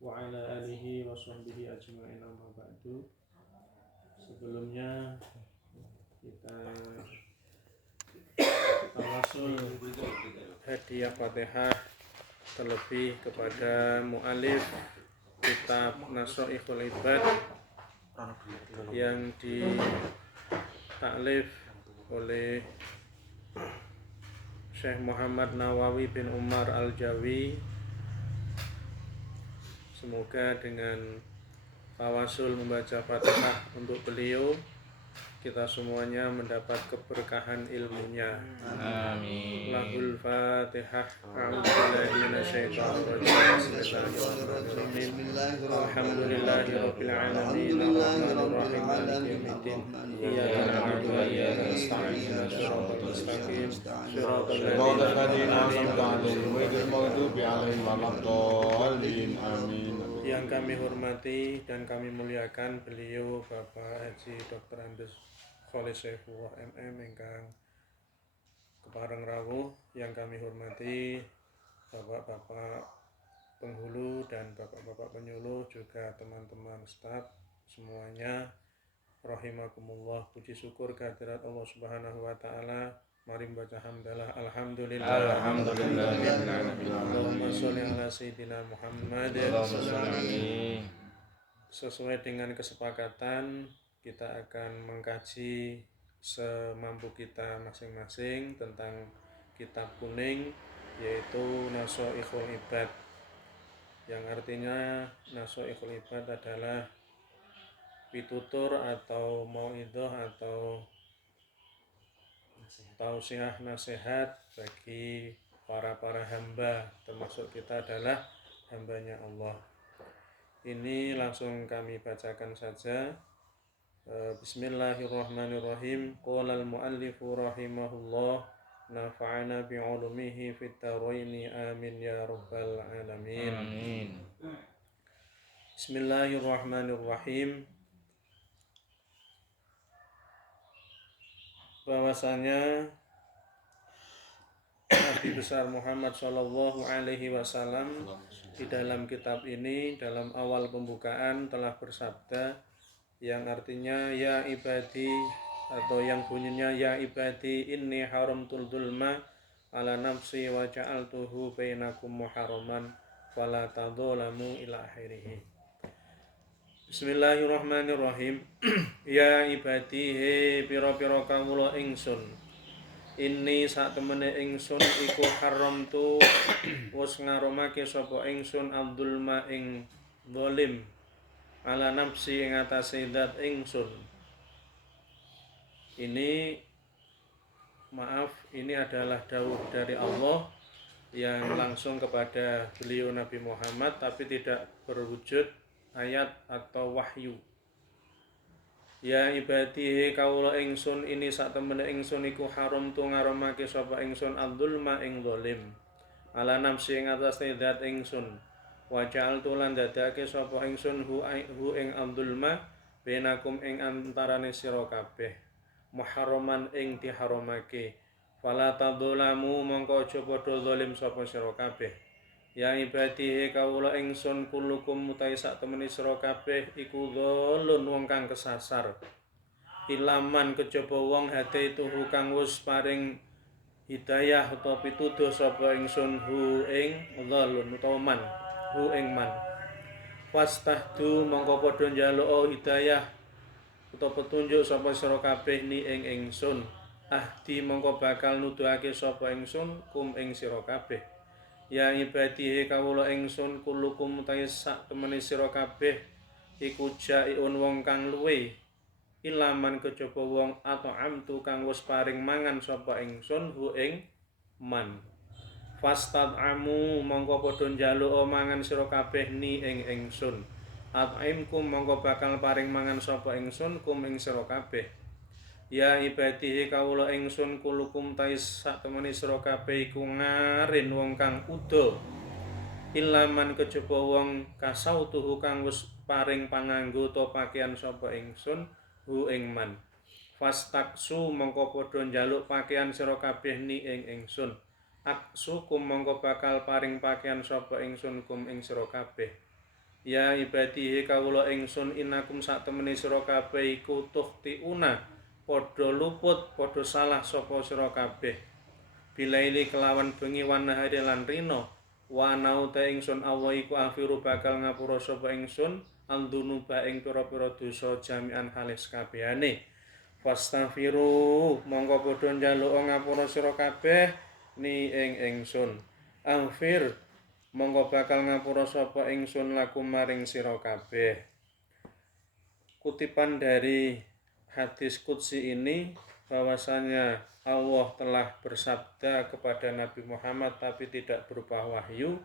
wa ala alihi wa sahbihi ajma'in amma ba'du. Sebelumnya kita tawasul hadiah Fatihah terlebih kepada mu'alif kitab Nashaikhul Ibad yang ditaklif oleh Syekh Muhammad Nawawi bin Umar Al-Jawi. Semoga dengan tawasul membaca Fatihah untuk beliau, kita semuanya mendapat keberkahan ilmunya. Amin. Lahul Fatihah. A'udzubillahi minasyaitonir rajim. Bismillahirrahmanirrahim. Alhamdulillahirabbil alamin. Arrahmanir rahim. Maliki yaumiddin. Iyyaka na'budu wa iyyaka nasta'in. Ihdinas siratal mustaqim. Siratal ladzina an'amta 'alaihim ghairil maghdubi 'alaihim waladdallin. Amin. Yang kami hormati dan kami muliakan beliau Bapak Haji Dr. Andes Kholis Saifullah MM ingkang kepareng rawuh. Yang kami hormati bapak-bapak penghulu dan bapak-bapak penyuluh, juga teman-teman staf semuanya, rahimakumullah. Puji syukur kehadirat Allah Subhanahu wa taala. Mari membaca hamdalah. Alhamdulillah. Allahumma sholli ala sayyidina Muhammad. Sesuai dengan kesepakatan, kita akan mengkaji semampu kita masing-masing tentang kitab kuning, yaitu Nashaikhul Ibad, yang artinya Nashaikhul Ibad adalah pitutur atau mauidhah atau tausiah nasihat bagi para hamba, termasuk kita adalah hambanya Allah. Ini langsung kami bacakan saja. Bismillahirrahmanirrahim. Qala al-muallifu rahimahullah, nafa'ana bi'ulumihi fid dharaini amin ya rabbal alamin. Amin. Bismillahirrahmanirrahim. Bahwasanya Nabi besar Muhammad Shallallahu Alaihi Wasallam di dalam kitab ini, dalam awal pembukaan telah bersabda, yang artinya ya ibadi, atau yang bunyinya ya ibadi inni haramtul dzulma ala nafsi wa ja'altuhu bainakum muharraman fala tadzalamu ila akhirih. Bismillahirrahmanirrahim. Ya ibadi, he pira-pira kawula ingsun, ini sak temene ingsun iku haramtu wis ngaromake sapa ingsun abdulma ing zalim ala nafsi ing atase zat ingsun. Ini adalah dawuh dari Allah yang langsung kepada beliau Nabi Muhammad, tapi tidak berwujud ayat atau wahyu. Ya ibadihi kawula ingsun, ini sak temene ingsun iku haram tu ngaramake sapa ingsun adzulma ing zalim ala nafsi ing atase zat ingsun. Wa ja'altu lan dadake sapa ingsun hu ing adzulma bainakum ing antarane sira kabeh muharraman ing diharamake. Fala tadzalamu mongko aja padha zalim sapa sira kabeh. Ya ibadihi kawula ingsun kulukum mutai sak temeni sira kabeh iku dzalun wong kang kesasar. Ilaman kejaba wong hadaituhu kang wis paring hidayah utawa pituduh sapa ingsun hu ing dzalun utawa man, hu ing man. Fastahdu mongko padha njaluk hidayah utawa petunjuk sapa sira kabeh ni ing ingsun. Ahdi mongko bakal nuduhake sapa ingsun kum ing sira kabeh. Ya ibadihi kawula ingsun kulukum mutai sak temene sira kabeh iku jaiun wong kang luwe, ilaman kejaba wong at'amtu kang wis paring mangan sapa ingsun hu ing man. Fastad'amu mongko padha njaluk mangan sira kabeh ni ing ingsun. At'imkum mongko bakal paring mangan sapa ingsun kum ing sira kabeh. Ya ibadihi kawula ingsun kulukum tais sak temene sira kabeh iku ngarin wong kang uda, ilaman kejaba wong kasautuhu kang wis paring panganggo ta pakaian sapa ingsun hu ing man. Fastaksu mongko padha njaluk pakaian sira kabeh ni ing ingsun. Aksukum mongko bakal paring pakaian sapa ingsun kum ing sira kabeh. Ya ibadihi kawula ingsun innakum sak temene sira kabeh iku tuhtiuna padha luput padha salah sapa sira kabeh bilaili kelawan bengi wan nahari lan rino wa nauta ingsun Allah iku afiru bakal ngapura sapa ingsun andunuba ing pira-pira dosa jami'an halis kabehane fastaghfiru monggo padha njaluk ngapura sira kabeh ni ing ingsun Aghfir monggo bakal ngapura sapa ingsun lakum maring sira kabeh. Kutipan dari hadis qudsi ini bahwasanya Allah telah bersabda kepada Nabi Muhammad tapi tidak berupa wahyu.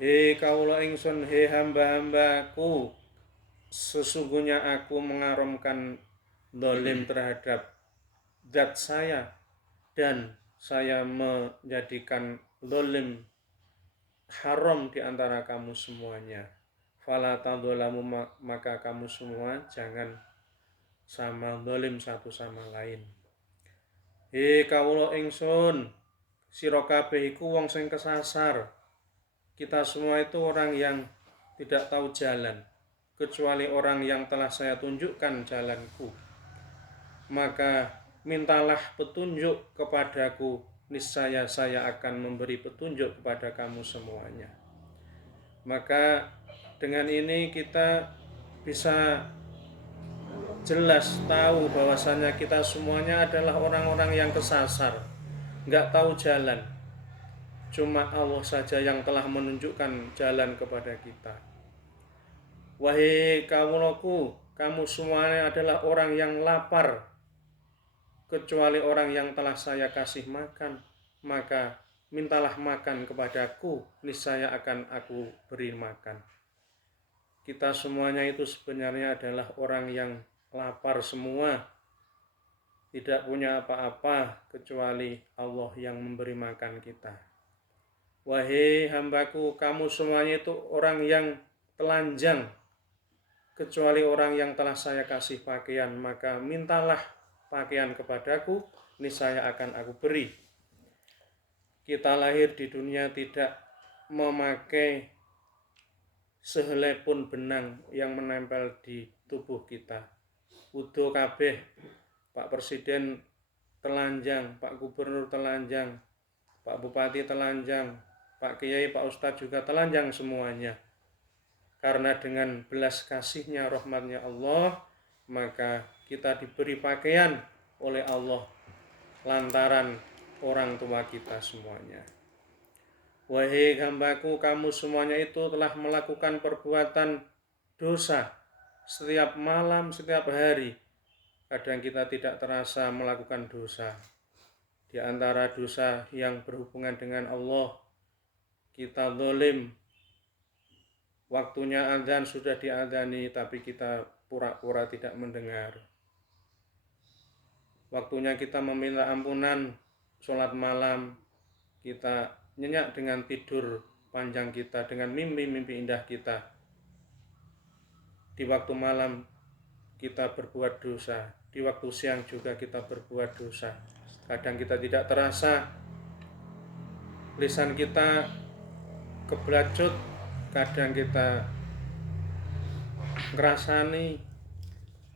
Hei kaula ingsun, hei hamba-hambaku, sesungguhnya aku mengharamkan zalim terhadap zat saya dan saya menjadikan zalim haram di antara kamu semuanya. Fala tadzalamu maka kamu semua jangan sama zalim satu sama lain. He kawula ingsun, sira kabeh iku wong sing kesasar. Kita semua itu orang yang tidak tahu jalan, kecuali orang yang telah saya tunjukkan jalanku. Maka mintalah petunjuk kepadaku, niscaya saya akan memberi petunjuk kepada kamu semuanya. Maka dengan ini kita bisa jelas tahu bahwasanya kita semuanya adalah orang-orang yang kesasar, nggak tahu jalan. Cuma Allah saja yang telah menunjukkan jalan kepada kita. Wahai kawulaku, kamu semuanya adalah orang yang lapar, kecuali orang yang telah saya kasih makan, maka mintalah makan kepadaku, niscaya akan aku beri makan. Kita semuanya itu sebenarnya adalah orang yang lapar semua, tidak punya apa-apa kecuali Allah yang memberi makan kita. Wahai hambaku, kamu semuanya itu orang yang telanjang, kecuali orang yang telah saya kasih pakaian, maka mintalah pakaian kepadaku, niscaya akan aku beri. Kita lahir di dunia tidak memakai sehelai pun benang yang menempel di tubuh kita. Udo kabeh, Pak Presiden telanjang, Pak Gubernur telanjang, Pak Bupati telanjang, Pak Kiai, Pak Ustadz juga telanjang semuanya. Karena dengan belas kasihnya, rahmatnya Allah, maka kita diberi pakaian oleh Allah lantaran orang tua kita semuanya. Wahai hambaku, kamu semuanya itu telah melakukan perbuatan dosa setiap malam, setiap hari. Kadang kita tidak terasa melakukan dosa. Di antara dosa yang berhubungan dengan Allah, kita zalim. Waktunya azan sudah diadzani, tapi kita pura-pura tidak mendengar. Waktunya kita meminta ampunan, sholat malam, kita nyenyak dengan tidur panjang kita, dengan mimpi-mimpi indah kita. Di waktu malam kita berbuat dosa, di waktu siang juga kita berbuat dosa. Kadang kita tidak terasa, lisan kita kebelacut, kadang kita ngerasani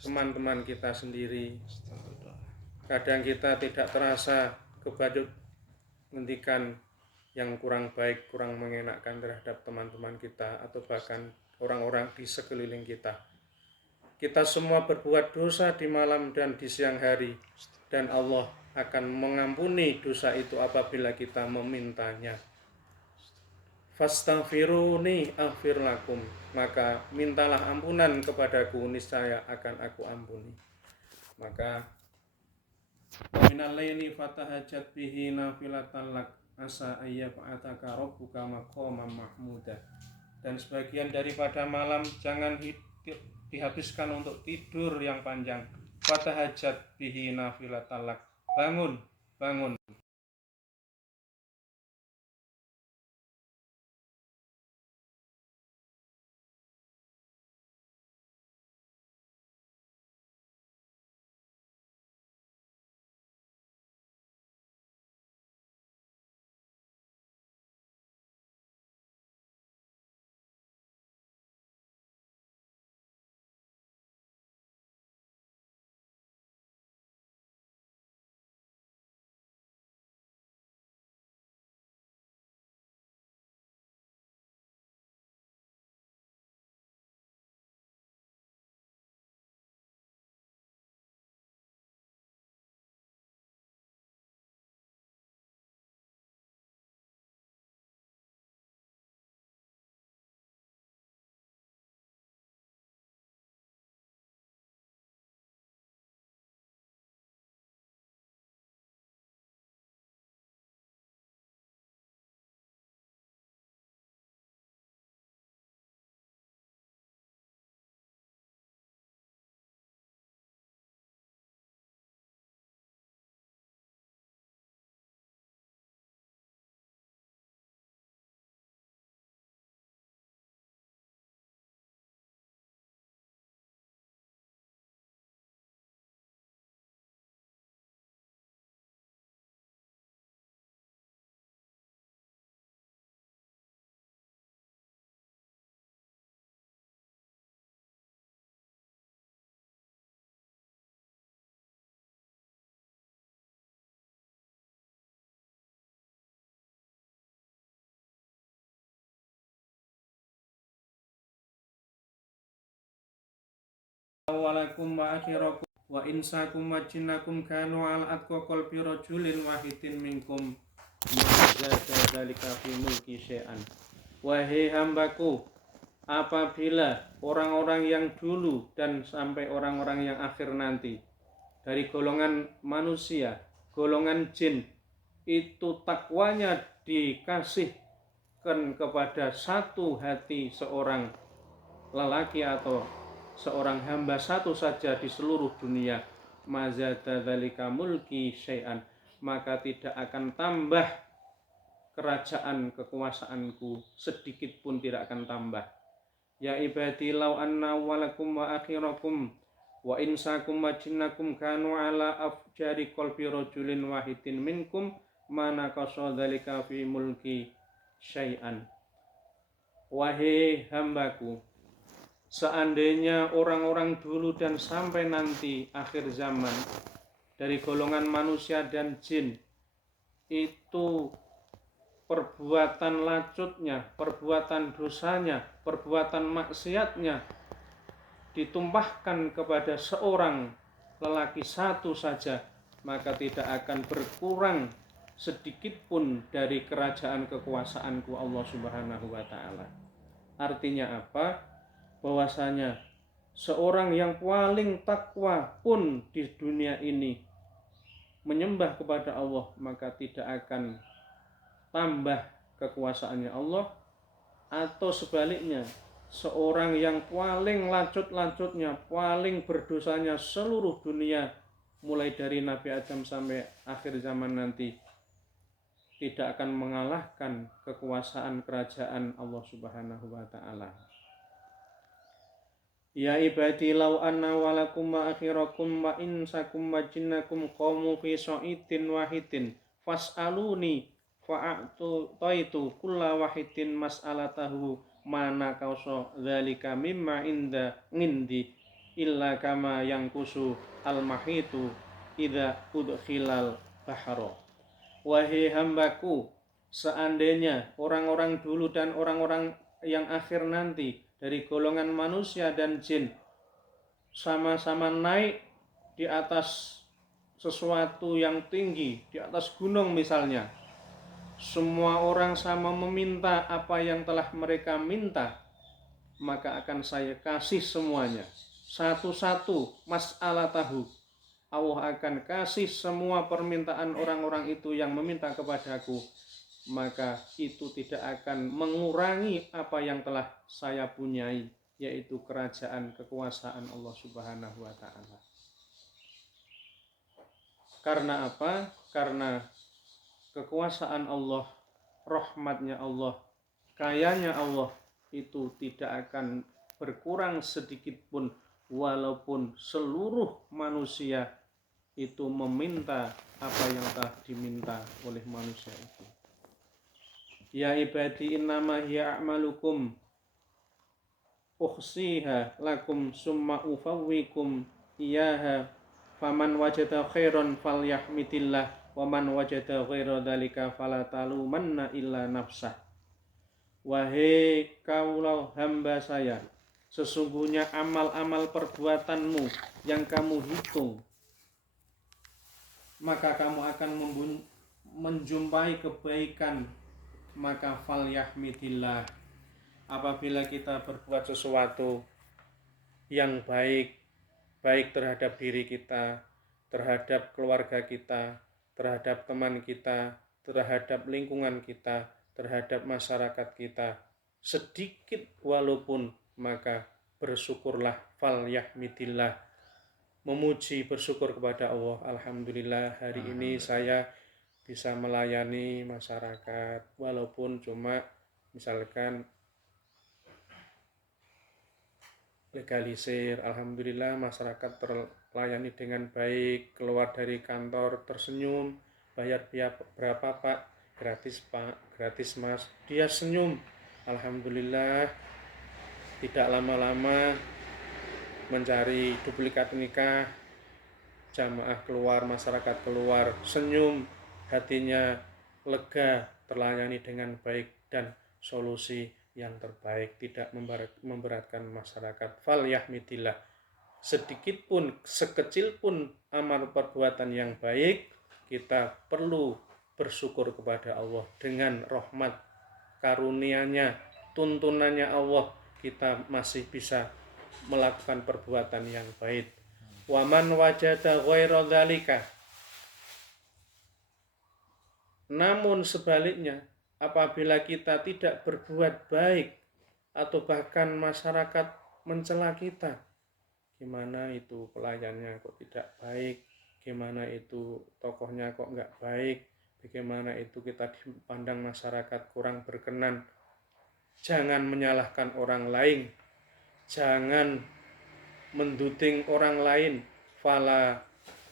teman-teman kita sendiri. Kadang kita tidak terasa kebajut ngendikan yang kurang baik, kurang mengenakkan terhadap teman-teman kita atau bahkan orang-orang di sekeliling kita. Kita semua berbuat dosa di malam dan di siang hari, dan Allah akan mengampuni dosa itu apabila kita memintanya. Fastaghfiruni aghfir lakum, maka mintalah ampunan kepadaku, niscaya akan aku ampuni. Maka wa minal laili fatahajjat bihi nafilatan lak asa ayyab'ataka rabbuka maqaman mahmuda. Dan sebagian daripada malam jangan dihabiskan untuk tidur yang panjang. Fatahajjat bihi nafilatan lak, bangun awwalakum wa akhirakum wa insakum wa jinnakum kanu ala atqa qalbi rajulin wahidin minkum mazada dzalika fi mulki syai'an. Wahai hambaku, apabila orang-orang yang dulu dan sampai orang-orang yang akhir nanti dari golongan manusia, golongan jin itu takwanya dikasihkan kepada satu hati seorang lelaki atau seorang hamba satu saja di seluruh dunia, mazada dzalika mulki syai'an, maka tidak akan tambah kerajaan kekuasaanku sedikit pun, tidak akan tambah. Ya ibadi law anna awwalakum wa akhirakum wa insakum wa jinnakum kanu ala afjari qalbi rajulin wahidin minkum mana qasadzalika fi mulki syai'an. Wahai hambaku, seandainya orang-orang dulu dan sampai nanti akhir zaman dari golongan manusia dan jin itu perbuatan lacutnya, perbuatan dosanya, perbuatan maksiatnya ditumpahkan kepada seorang lelaki satu saja, maka tidak akan berkurang sedikit pun dari kerajaan kekuasaanku Allah Subhanahu wa ta'ala. Artinya apa? Bahwasanya seorang yang paling takwa pun di dunia ini menyembah kepada Allah, maka tidak akan tambah kekuasaannya Allah. Atau sebaliknya, seorang yang paling lanjut-lanjutnya, paling berdosanya seluruh dunia, mulai dari Nabi Adam sampai akhir zaman nanti, tidak akan mengalahkan kekuasaan kerajaan Allah Subhanahu wa ta'ala. Ya ibadi law anna walakum wa akhirakum wa insakum wa jinnakum qamu fi sa'idin wahidin fas'aluni fa'ataitu kulla wahidin mas'alatahu mana kauso dzalika mimma indi illa kama yankusu al-mahitu idza udkhilal bahra. Wahai hambaku, seandainya orang-orang dulu dan orang-orang yang akhir nanti dari golongan manusia dan jin sama-sama naik di atas sesuatu yang tinggi, di atas gunung misalnya, semua orang sama meminta apa yang telah mereka minta, maka akan saya kasih semuanya satu-satu. Mas'alah tahu, Allah akan kasih semua permintaan orang-orang itu yang meminta kepadaku, maka itu tidak akan mengurangi apa yang telah saya punyai, yaitu kerajaan kekuasaan Allah Subhanahu wa ta'ala. Karena apa? Karena kekuasaan Allah, rahmatnya Allah, kayanya Allah itu tidak akan berkurang sedikit pun, walaupun seluruh manusia itu meminta apa yang telah diminta oleh manusia itu. Ya ibadi innama hiya a'malukum ukhsiha lakum summa ufawwikum iyaha faman wajada khairan falyahmidillah wa man wajada ghaira dzalika fala talumanna illa nafsah. Wahai kaulah hamba saya, sesungguhnya amal-amal perbuatanmu yang kamu hitung, maka kamu akan menjumpai kebaikan, maka falyahmidillah. Apabila kita berbuat sesuatu yang baik, baik terhadap diri kita, terhadap keluarga kita, terhadap teman kita, terhadap lingkungan kita, terhadap masyarakat kita, sedikit walaupun, maka bersyukurlah, falyahmidillah, memuji, bersyukur kepada Allah. Alhamdulillah hari ini saya bisa melayani masyarakat, walaupun cuma misalkan legalisir. Alhamdulillah masyarakat terlayani dengan baik, keluar dari kantor tersenyum, bayar biaya berapa Pak? Gratis Pak, gratis Mas. Dia senyum. Alhamdulillah, tidak lama-lama mencari duplikat nikah, jamaah keluar, masyarakat keluar, senyum, hatinya lega, terlayani dengan baik dan solusi yang terbaik, tidak memberatkan masyarakat. Falyahmidillah. sedikit pun, sekecil pun amal perbuatan yang baik, kita perlu bersyukur kepada Allah. Dengan rahmat karunia-Nya, tuntunannya Allah, kita masih bisa melakukan perbuatan yang baik. Wa man wajada ghaira dzalika, namun sebaliknya, apabila kita tidak berbuat baik atau bahkan masyarakat mencela kita, gimana itu pelayannya kok tidak baik, gimana itu tokohnya kok nggak baik, bagaimana itu kita dipandang masyarakat kurang berkenan, jangan menyalahkan orang lain, jangan menduting orang lain. Fala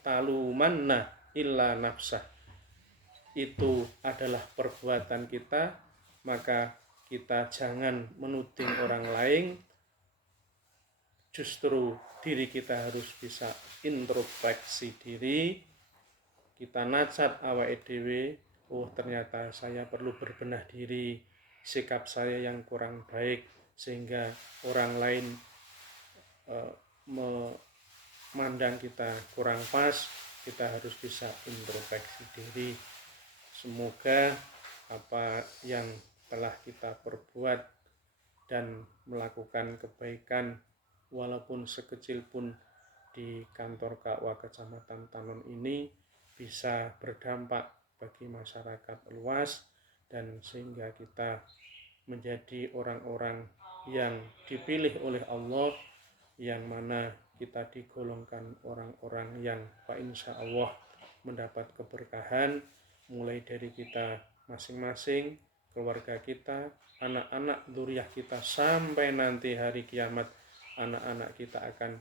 talumanna illa nafsah, itu adalah perbuatan kita, maka kita jangan menuding orang lain. Justru diri kita harus bisa introspeksi diri, kita nacat awake dhewe, oh ternyata saya perlu berbenah diri, sikap saya yang kurang baik sehingga orang lain memandang kita kurang pas. Kita harus bisa introspeksi diri. Semoga apa yang telah kita perbuat dan melakukan kebaikan walaupun sekecil pun di kantor KUA Kecamatan Tanon ini bisa berdampak bagi masyarakat luas, dan sehingga kita menjadi orang-orang yang dipilih oleh Allah, yang mana kita digolongkan orang-orang yang insya Allah mendapat keberkahan, mulai dari kita masing-masing, keluarga kita, anak-anak zuriyah kita, sampai nanti hari kiamat anak-anak kita akan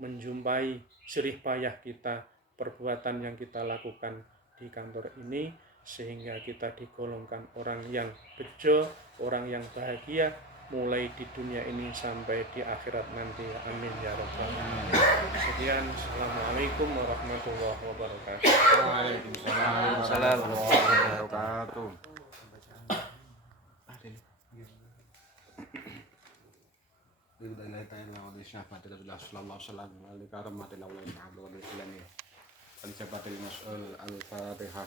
menjumpai jerih payah kita, perbuatan yang kita lakukan di kantor ini, sehingga kita digolongkan orang yang bejo, orang yang bahagia, mulai di dunia ini sampai di akhirat nanti. Amin ya rabbal alamin. Sekian, assalamualaikum warahmatullahi wabarakatuh. Waalaikumsalam warahmatullahi wabarakatuh. Bismillahirrahmanirrahim. Al-Fatihah.